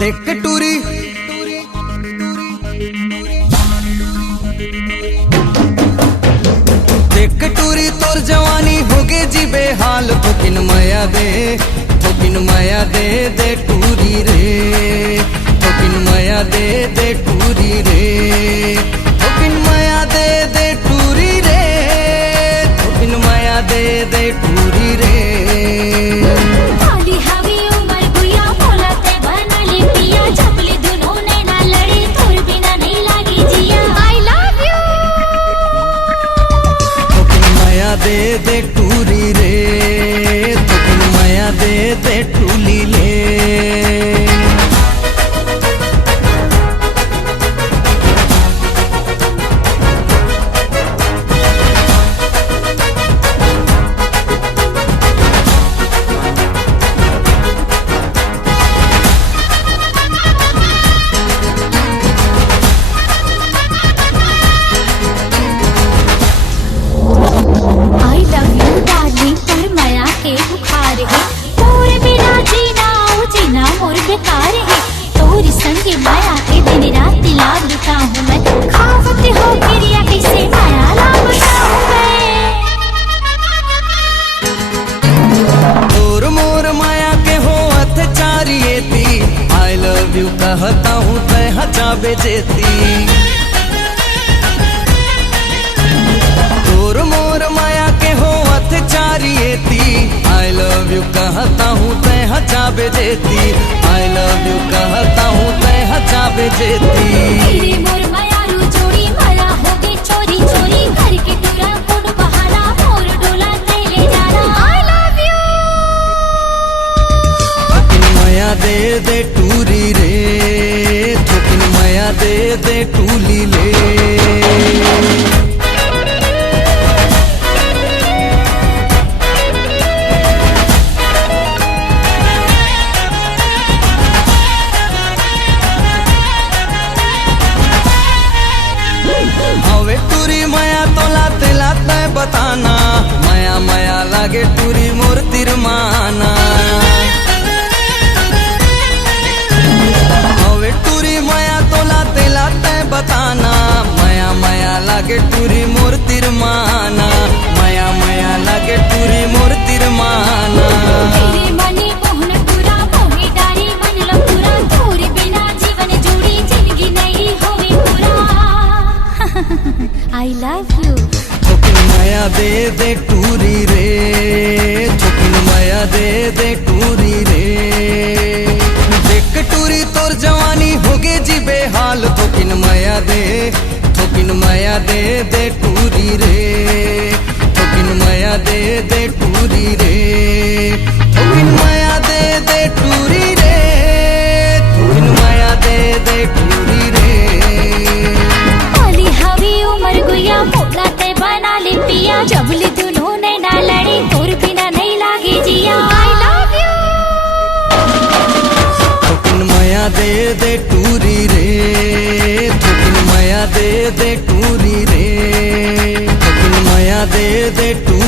देख टूरी देख टूरी तोर जवानी होगे जी बेहाल थोकिन माया दे दे टूरी रे थोकिन माया दे टूरी रे थोकिन माया दे टूरी रे थोकिन माया दे टूरी रे। दे टूरी रे थोकिन माया दे टूली ले। बेकार है तोरी संगे माया के दिन रात लाभ लुटा हूँ मैं खावत हो गिरिया कैसे माया लाभ लुटाऊं मैं। तोर मोर माया के हो अत्याचारिये थी आई लव यू कहता हूँ तय हचा बेजेती। तोर मोर माया के हो अत्याचारिये थी आई लव यू कहता हूँ तय हचा बेजेती आई लव यू कहता हूँ तय हचा बेजेती। तेरे मोर माया रू जोड़ी माया होगी चोरी चोरी करके टूरा कोड बहाना मोर डोला तय ले जाना आई लव यू। थोकिन माया दे टूरी रे थोकिन माया दे टूली ले। बताना माया माया लागे टूरी मोर तिरमाना हवे टूरी माया तोला तेला तय बताना माया माया लागे टूरी मोर तिरमाना माया माया लागे टूरी मोर तिरमाना। तेरे मने मोहन टूरा मोहे डारी मन लपूरा तोरे बिना जीवन जोड़ी जिंदगी नहीं होवे पूरा आई लव यू। थोकिन माया दे टूरी रे थोकिन माया दे टूरी रे। देख टूरी तोर जवानी होगे जी बेहाल थोकिन माया दे टूरी रे थोकिन माया दे टूरी रे थोकिन माया दे टूरी रे थोकिन माया दे टूरी रे। अली हवी उमर गुया मोला ते बना ले पिया जबली दोनों ने ना लड़ी तोर बिना नहीं लागे जिया आई लव यू। थोकिन माया दे टूरी रे थोकिन माया दे टूरी रे थोकिन माया दे टूरी